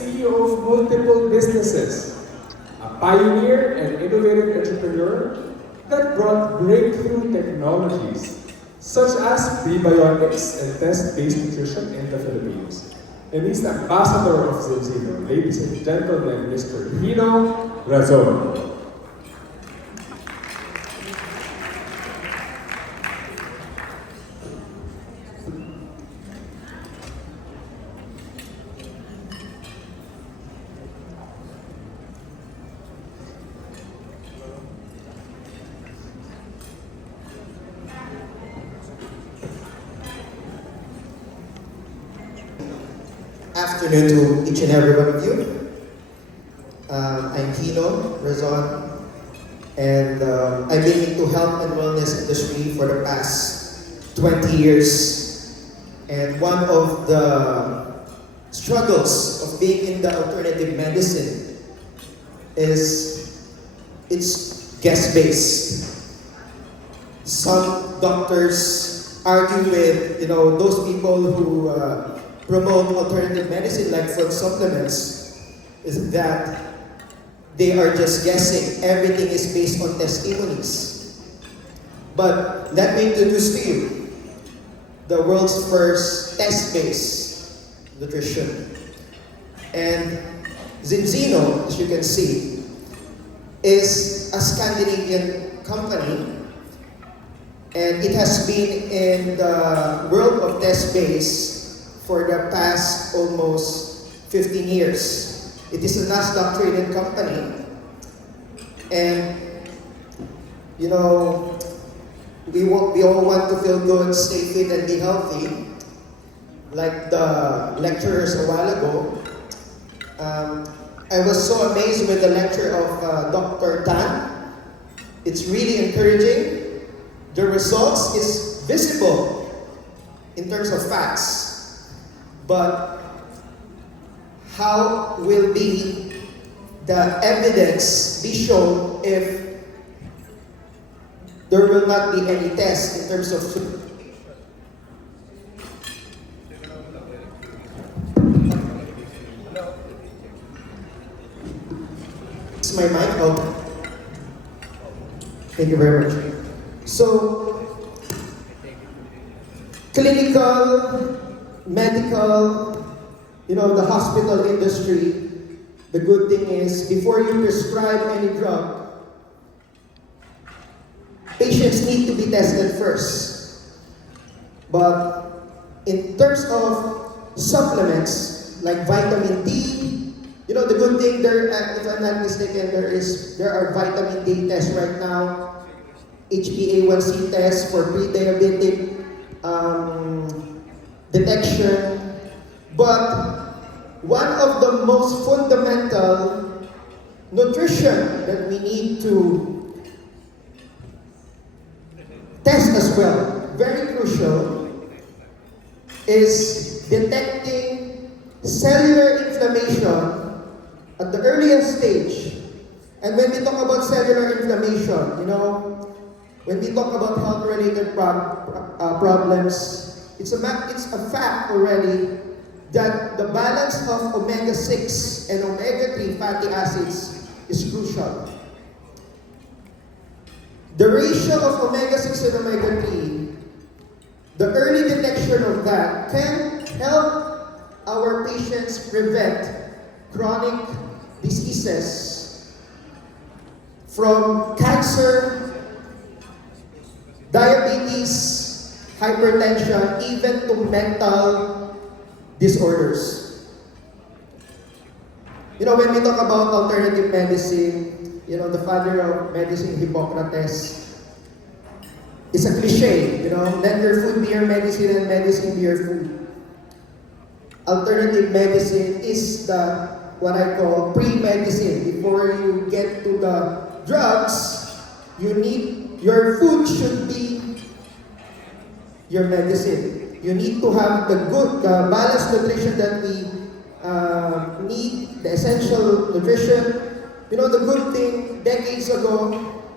CEO of multiple businesses, a pioneer and innovative entrepreneur that brought breakthrough technologies such as prebiotics and test-based nutrition in the Philippines. And he's the ambassador of Zenzino. Ladies and gentlemen, Mr. Hino Razon. Afternoon to each and every one of you. I'm Hino Razon, and I've been into health and wellness industry for the past 20 years. And one of the struggles of being in the alternative medicine is it's guest-based. Some doctors argue with those people who promote alternative medicine like food supplements is that they are just guessing. Everything is based on testimonies. But let me introduce to you the world's first test-based nutrition. And Zenzino, as you can see, is a Scandinavian company, and it has been in the world of test-based for the past almost 15 years. It is a Nasdaq traded company. And we all want to feel good, stay fit, and be healthy. Like the lecturers a while ago, I was so amazed with the lecture of Dr. Tan. It's really encouraging. The results is visible in terms of facts. But how will be the evidence be shown if there will not be any test in terms of Is my mic? Oh. Thank you very much. So, clinical, medical, the hospital industry, the good thing is before you prescribe any drug, patients need to be tested first. But in terms of supplements like vitamin D, the good thing there, if I'm not mistaken, there are vitamin D tests right now, HbA1c tests for pre-diabetic detection. But one of the most fundamental nutrition that we need to test as well, very crucial, is detecting cellular inflammation at the earliest stage. And when we talk about cellular inflammation, when we talk about health-related problems, it's a fact already that the balance of omega-6 and omega-3 fatty acids is crucial. The ratio of omega-6 and omega-3, the early detection of that can help our patients prevent chronic diseases from cancer, diabetes, hypertension, even to mental disorders. When we talk about alternative medicine, the father of medicine, Hippocrates, it's a cliche, let your food be your medicine and medicine be your food. Alternative medicine is what I call pre-medicine. Before you get to the drugs, your food should be your medicine. You need to have the balanced nutrition that we need, the essential nutrition. The good thing, decades ago,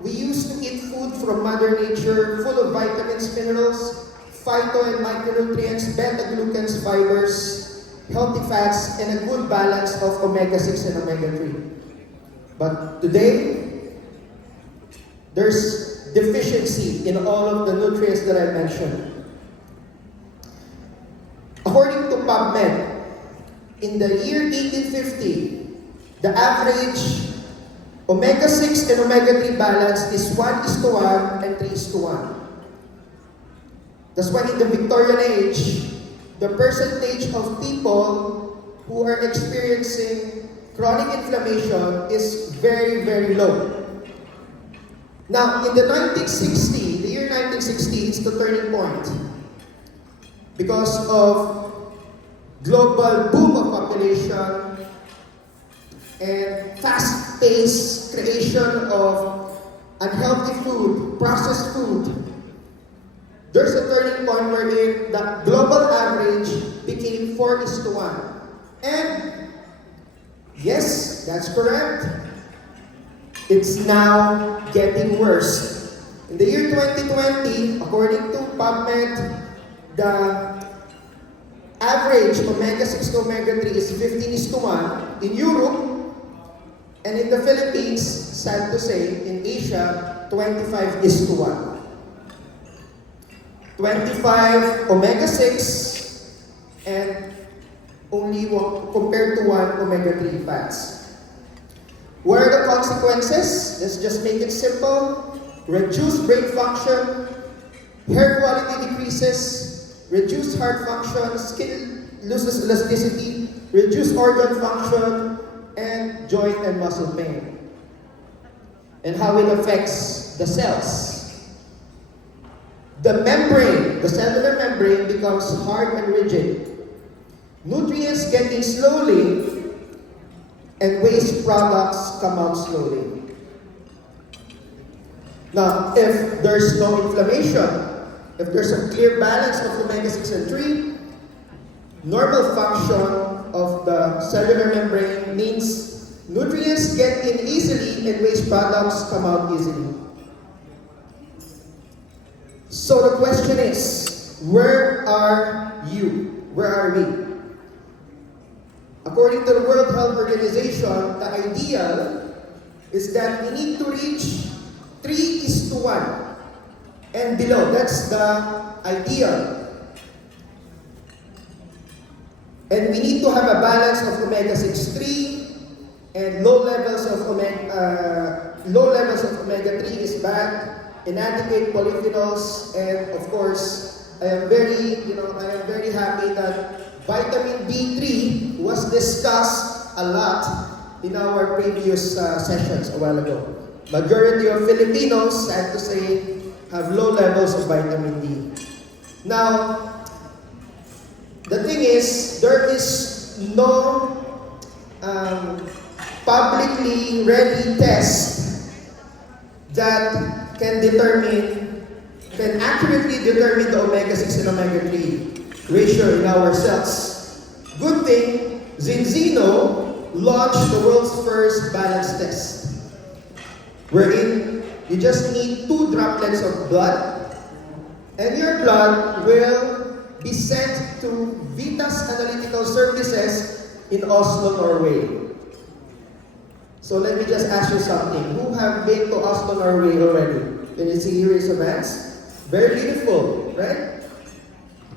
we used to eat food from Mother Nature, full of vitamins, minerals, phyto and micronutrients, beta-glucans, fibers, healthy fats, and a good balance of omega-6 and omega-3. But today, there's deficiency in all of the nutrients that I mentioned. According to PubMed, in the year 1850, the average omega-6 and omega-3 balance is 1:1 and 3:1. That's why in the Victorian age, the percentage of people who are experiencing chronic inflammation is very, very low. Now, in the 1960, the year 1960, it's the turning point. Because of global boom of population and fast-paced creation of unhealthy food, processed food, there's a turning point wherein the global average became 4:1. And yes, that's correct. It's now getting worse. In the year 2020, according to PubMed, the average omega-6 to omega-3 is 15:1 in Europe, and in the Philippines, sad to say, in Asia, 25:1. 25 omega-6 and only one, compared to 1 omega-3 fats. What are the consequences? Let's just make it simple. Reduced brain function, hair quality decreases, reduced heart function, skin loses elasticity, reduced organ function, and joint and muscle pain. And how it affects the cells. The membrane, the cellular membrane becomes hard and rigid. Nutrients get in slowly, and waste products come out slowly. Now, if there's no inflammation, if there's a clear balance of omega-6 and 3, normal function of the cellular membrane means nutrients get in easily and waste products come out easily. So the question is, where are you? Where are we? According to the World Health Organization, the ideal is that we need to reach 3:1 and below. That's the ideal. And we need to have a balance of omega-6, 3, and low levels of omega-3 is bad. Inadequate polyphenols, and of course, I am very happy that vitamin D3 was discussed a lot in our previous sessions a while ago. Majority of Filipinos, sad to say, have low levels of vitamin D. Now, the thing is, there is no publicly ready test that can accurately determine the omega-6 and omega-3 ratio in our cells. Good thing, Zinzino launched the world's first balance test, wherein you just need 2 droplets of blood, and your blood will be sent to Vitas Analytical Services in Oslo, Norway. So let me just ask you something. Who have been to Oslo, Norway already? Can you see here is a maps? Very beautiful, right?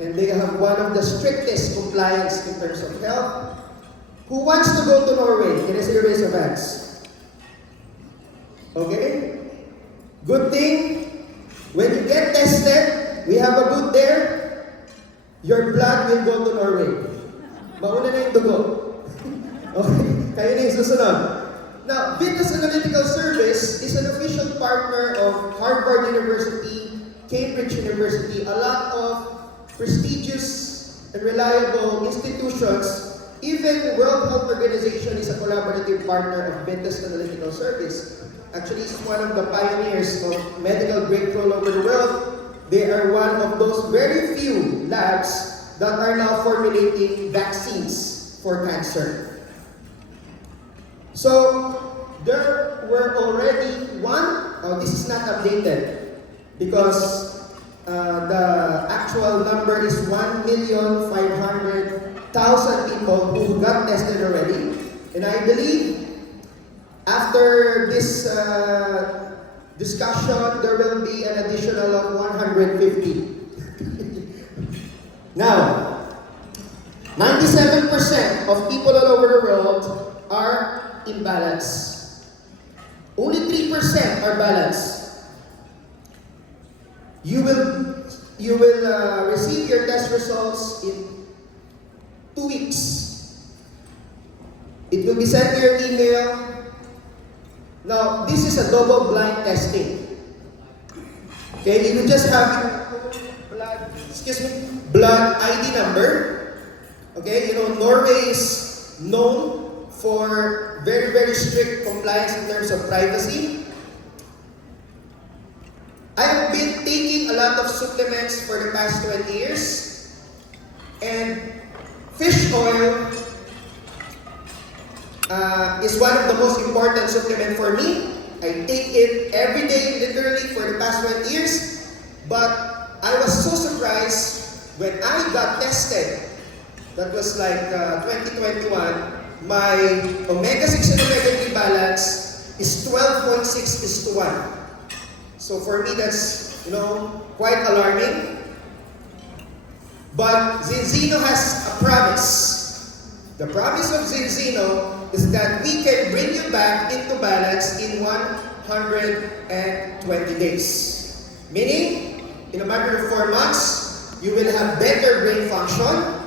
And they have one of the strictest compliance in terms of health. Who wants to go to Norway? Can I see your raise of hands? Okay? Good thing, when you get tested, we have a booth there, your blood will go to Norway. Mauna na yung dugo. Okay? Kayo na yung susunod. Now, Vitas Analytical Service is an official partner of Harvard University, Cambridge University, a lot of prestigious and reliable institutions. Even World Health Organization is a collaborative partner of Vitas Analytical Service. Actually, it's one of the pioneers of medical breakthrough all over the world. They are one of those very few labs that are now formulating vaccines for cancer. So, there were already this is not updated because the actual number is 1,500,000 people who got tested already. And I believe after this discussion, there will be an additional of 150. Now, 97% of people all over the world are imbalanced. Only 3% are balanced. You will receive your test results in 2 weeks. It will be sent to your email. Now, this is a double-blind testing. Okay, you will just have your blood ID number. Okay, you know, Norway is known for very, very strict compliance in terms of privacy. I have been taking a lot of supplements for the past 20 years. And fish oil is one of the most important supplements for me. I take it every day, literally, for the past 20 years. But I was so surprised when I got tested. That was like 2021. My omega-6 and omega-3 balance is 12.6:1. So for me, that's, you know, quite alarming. But Zinzino has a promise. The promise of Zinzino is that we can bring you back into balance in 120 days. Meaning, in a matter of 4 months, you will have better brain function,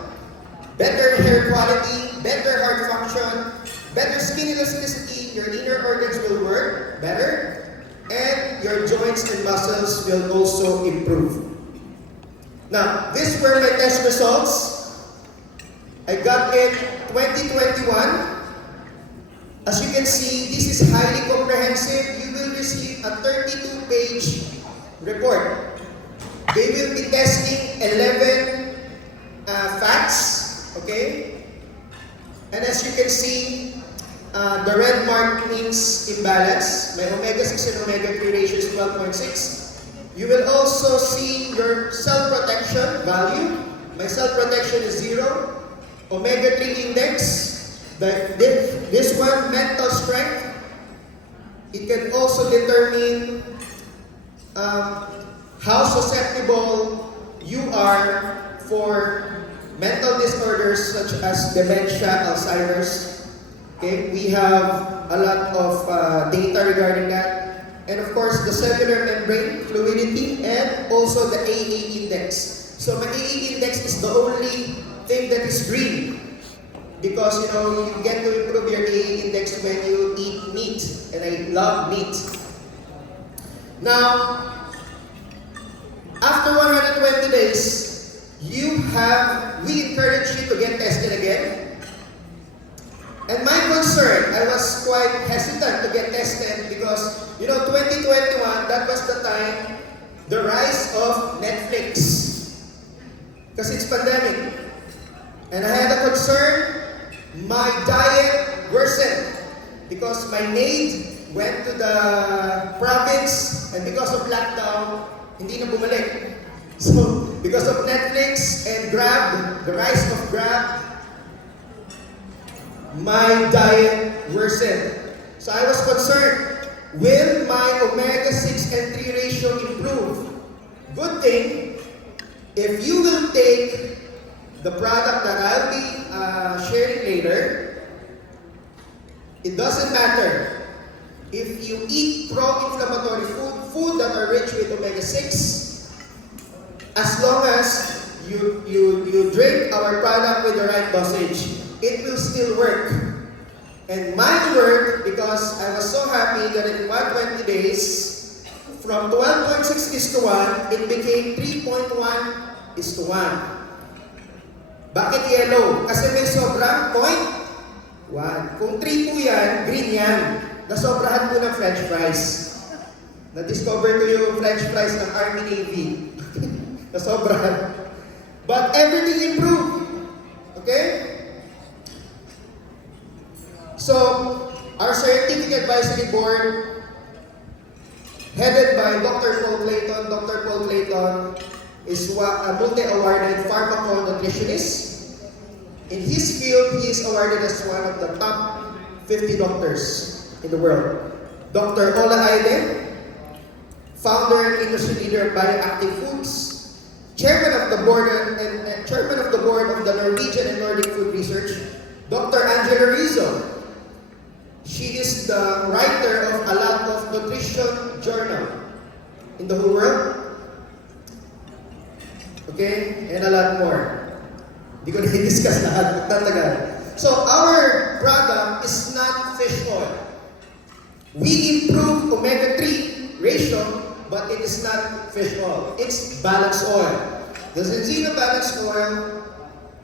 better hair quality, better heart function, better skin elasticity, your inner organs will work better, and your joints and muscles will also improve. Now, these were my test results. I got it 2021. As you can see, this is highly comprehensive. You will receive a 32-page report. They will be testing 11 facts, okay? And as you can see, the red mark means imbalance. My omega-6 and omega-3 ratio is 12.6. You will also see your cell protection value. My cell protection is 0. Omega-3 index, this one, mental strength. It can also determine how susceptible you are for mental disorders such as dementia, Alzheimer's. Okay, we have a lot of data regarding that. And of course, the cellular membrane fluidity and also the AA index. So my AA index is the only thing that is green. Because, you know, you get to improve your AA index when you eat meat. And I love meat. Now, after 120 days, we encourage you to get tested again. And my concern, I was quite hesitant to get tested because, you know, 2021, that was the time, the rise of Netflix. Because it's pandemic. And I had a concern, my diet worsened. Because my maid went to the province and because of lockdown, hindi na bumalik. So, because of Netflix and Grab, the rise of Grab, my diet worsened. So I was concerned, will my omega-6 and 3 ratio improve? Good thing, if you will take the product that I'll be sharing later, it doesn't matter. If you eat pro-inflammatory food that are rich with omega-6, as long as you drink our product with the right dosage, it will still work. And mine worked because I was so happy that in 120 days, from 12.6:1, it became 3.1:1. Bakit yellow? Kasi may sobrang 0.1. Kung 3 po yan, green yan. Nasobrahan po ng French fries. Na-discover ko yung French fries ng Army Navy. Nasobrahan. But everything improved. Okay? So, our scientific advisory board, headed by Dr. Paul Clayton. Dr. Paul Clayton is a multi-awarded pharmaconutritionist. In his field, he is awarded as one of the top 50 doctors in the world. Dr. Ola Aide, founder and industry leader of Bioactive Foods, chairman of the board chairman of the board of the Norwegian and Nordic Food Research. Dr. Angela Rizzo, she is the writer of a lot of nutrition journal in the whole world. Okay? And a lot more. Hindi ko na-discuss lahat. Tatagal. So, our product is not fish oil. We improve omega-3 ratio, but it is not fish oil. It's balanced oil. The Zenzino Balanced Oil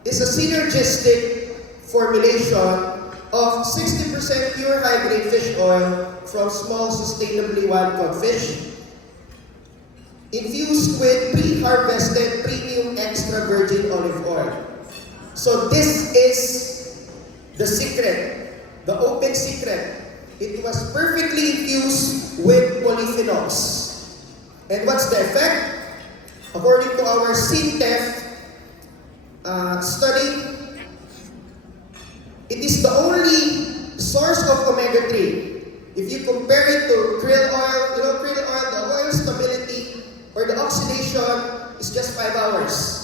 is a synergistic formulation of 60% pure high-grade fish oil from small sustainably wild-caught fish, infused with pre-harvested premium extra virgin olive oil. So this is the secret, the open secret. It was perfectly infused with polyphenols. And what's the effect? According to our SINTEF study, it is the only source of omega-3. If you compare it to krill oil, krill oil, the oil stability or the oxidation is just 5 hours.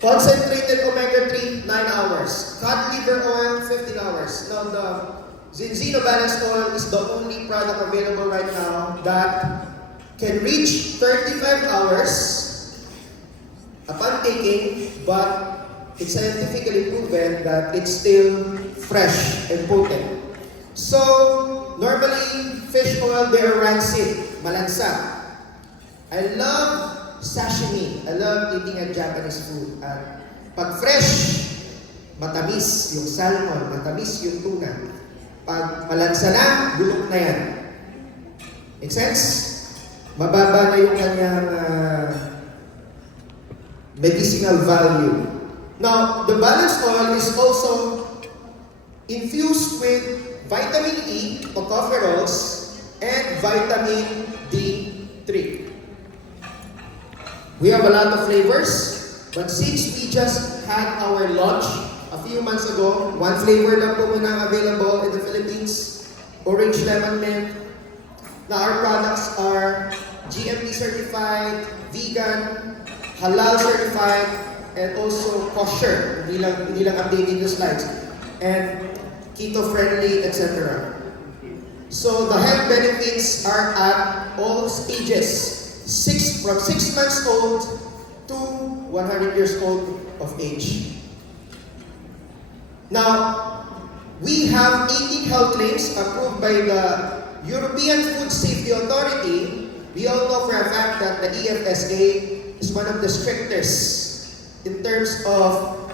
Concentrated omega-3, 9 hours. Cod liver oil, 15 hours. Now the Zenzino Balanced Oil is the only product available right now that can reach 35 hours upon taking, but it's scientifically proven that it's still fresh and potent. So, normally, fish oil, they are rancid, malansa. I love sashimi. I love eating at Japanese food. At pag fresh, matamis yung salmon, matamis yung tuna. Pag malansa na, bulok na yan. Make sense? Mababa na yung kanyang medicinal value. Now, the balanced oil is also infused with vitamin E, tocopherols, and vitamin D3. We have a lot of flavors, but since we just had our launch a few months ago, one flavor lang po muna available in the Philippines, orange lemon mint. Now our products are GMP certified, vegan, halal certified, and also kosher. Hindi lang updating the slides. And keto friendly, etc. So the health benefits are at all stages. From 6 months old to 100 years old of age. Now, we have 18 health claims approved by the European Food Safety Authority. We all know for a fact that the EFSA is one of the strictest in terms of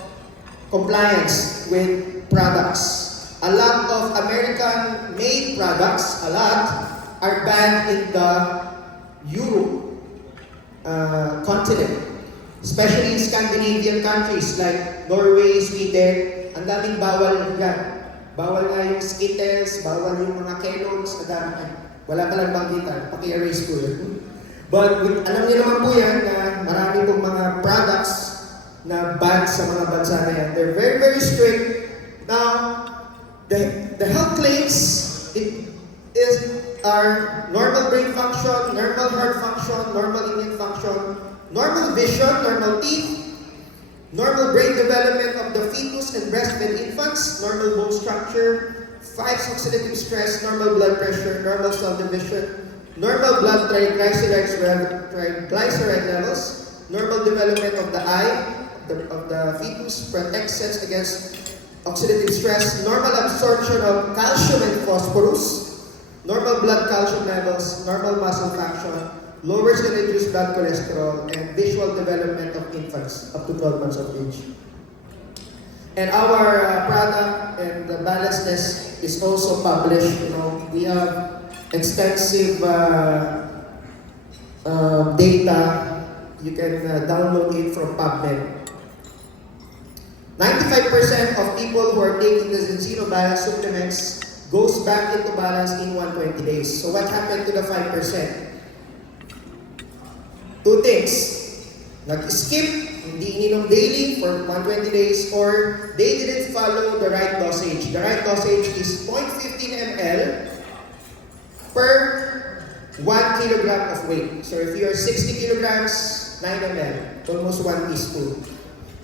compliance with products. A lot of American-made products, are banned in the Europe continent. Especially in Scandinavian countries like Norway, Sweden, ang daming bawal yan. Bawal nga yung Skittles, bawal yung mga Kellogg's, wala ka lang banggitan, paki-erase ko yun. But alam niyo naman po yan na marami pong mga products na banned sa mga bansa na yan. They're very, very strict. Now, the health claims, are normal brain function, normal heart function, normal immune function, normal vision, normal teeth, normal brain development of the fetus and breastfed infants, normal bone structure, 5 oxidative stress, normal blood pressure, normal cell division, normal blood triglycerides levels, normal development of the eye, of the fetus, protects cells against oxidative stress, normal absorption of calcium and phosphorus, normal blood calcium levels, normal muscle function, lowers and reduces blood cholesterol, and visual development of infants up to 12 months of age. And our product and the balancedness is also published. We have extensive data. You can download it from PubMed. 95% of people who are taking the Zenzino Balance supplements goes back into balance in 120 days. So what happened to the 5%? Two things. Nag-skip hindi ininom daily for 120 days, or they didn't follow the right dosage. The right dosage is 0.15 ml per 1 kilogram of weight. So if you are 60 kilograms, 9 ml, almost 1 teaspoon.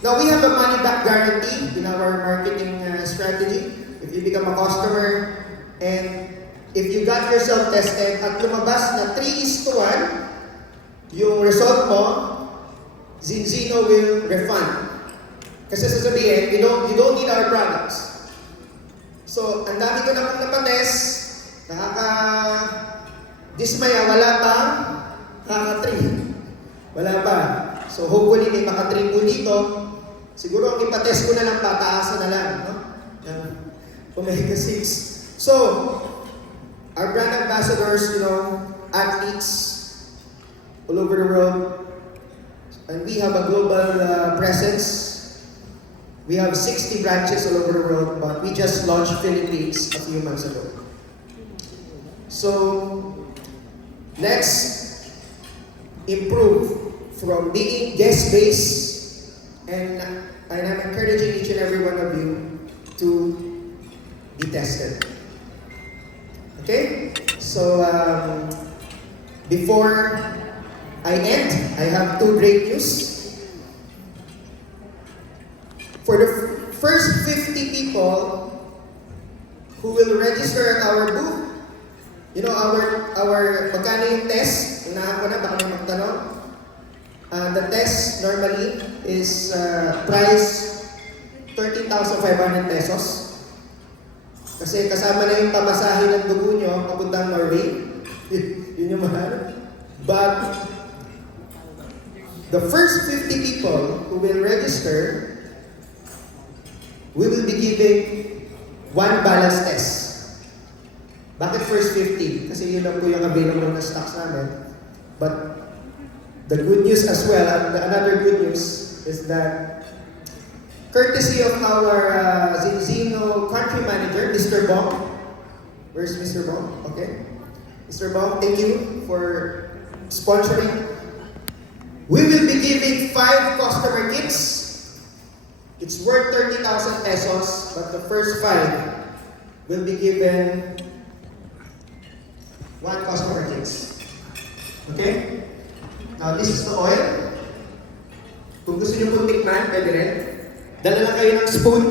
Now we have a money back guarantee in our marketing strategy. If you become a customer and if you got yourself tested at lumabas na 3:1 yung result mo, Zinzino will refund. Kasi sasabihin, you don't need our products. So, ang dami ko namang napatest, nakaka-dismaya, wala pa, nakaka-3. Wala pa. So, hopefully may maka-3 po dito. Siguro ang ipatest ko na lang, pataasan na lang, no? Omega 6. So, our brand ambassadors, athletes all over the world, and we have a global presence. We have 60 branches all over the world, but we just launched Philippines a few months ago. So, let's improve from being guest-based, and I'm encouraging each and every one of you to be tested. Okay? So, before I end, I have 2 great news. For the first 50 people who will register at our booth, our magkano yung test? Unahan ko na, baka may magtanong. The test normally is price 13,500 pesos. Kasi kasama na yung pamasahe ng dugo nyo papuntang Norway. Yun yung mahal. But the first 50 people who will register, we will be giving 1 balance test. Bakit first 50? Kasi yun lang po yung available na stocks namin. But the good news as well, and another good news is that courtesy of our Zinzino country manager, Mr. Bong. Where's Mr. Bong? Okay. Mr. Bong, thank you for sponsoring. We will be giving 5 customer kits. It's worth 30,000 pesos, but the first 5 will be given 1 customer kits. Okay? Now, this is the oil. Kung gusto nyo pong tikman, pwede rin. Dala lang kayo ng spoon.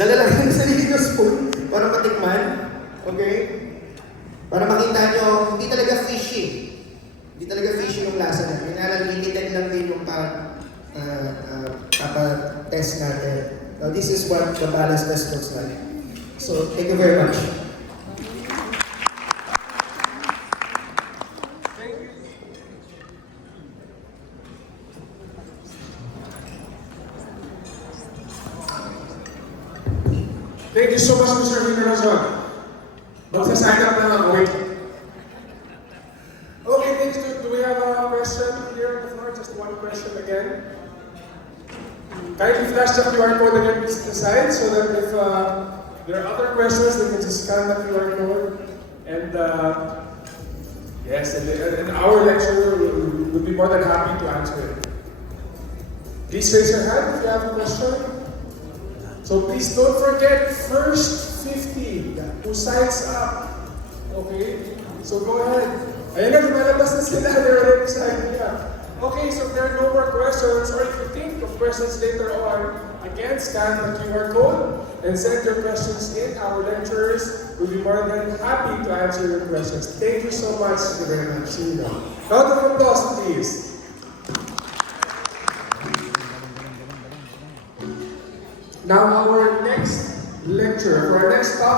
Dala lang kayo ng sarili ng spoon para matikman. Okay? Para makita nyo, hindi talaga fishy. Hindi talaga fishy yung lasa na. Yung limited lang din yung test natin. Now, this is what the balance test looks like. So, thank you very much. Thank you so much, Mr. Hinorazon. Magsasign up na lang, wait. Okay, thanks. Do we have a question here on the floor? Just one question again. Kindly flash the QR code again to the side so that if there are other questions, they can just scan the QR code. And yes, and our lecturer will be more than happy to answer it. Please raise your hand if you have a question. So please don't forget, first 50 who signs up. Okay? So go ahead. Ayan na, lumalabas na sila. They're already signing up. Okay, so if there are no more questions, or if you think of questions later on, again, scan the QR code and send your questions in. Our lecturers will be more than happy to answer your questions. Thank you so much. Thank you very much. See you now. Round of applause, please. Now, our next lecture, for our next topic,